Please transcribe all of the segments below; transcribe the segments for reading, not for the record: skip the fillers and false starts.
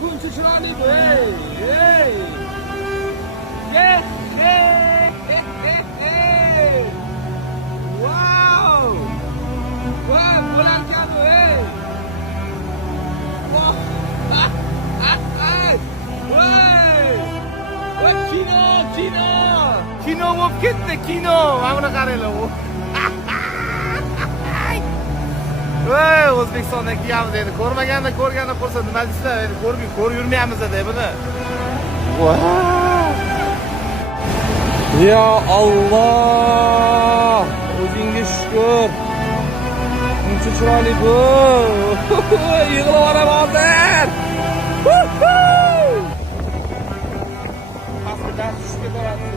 buncha chiroyli bu. Ey. Wow! Voy, bo'larkan bu, ey. Voy! Voy, kino bo'lib ketdi, kino. Mana buni qaranglar. Voy, O'zbekistondan kelyapmiz endi. Ko'rmaganda ko'rganda qolsa nima deysizlar? Endi ko'rib yurmayapmiz-da buni. Wow! Ya Allah! O'zingga shukr. Buncha chiroyli bu. Yig'lab yuboraman hozir. Pastdan tushib ketadi.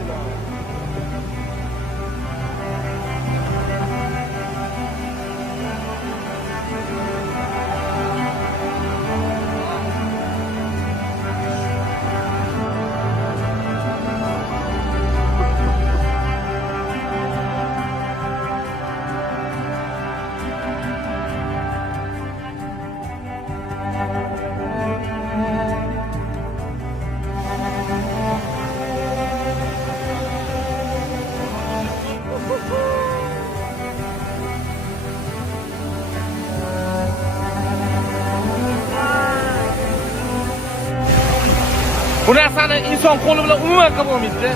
Bu narsani inson qo'li bilan umuman qilib bo'lmaydi.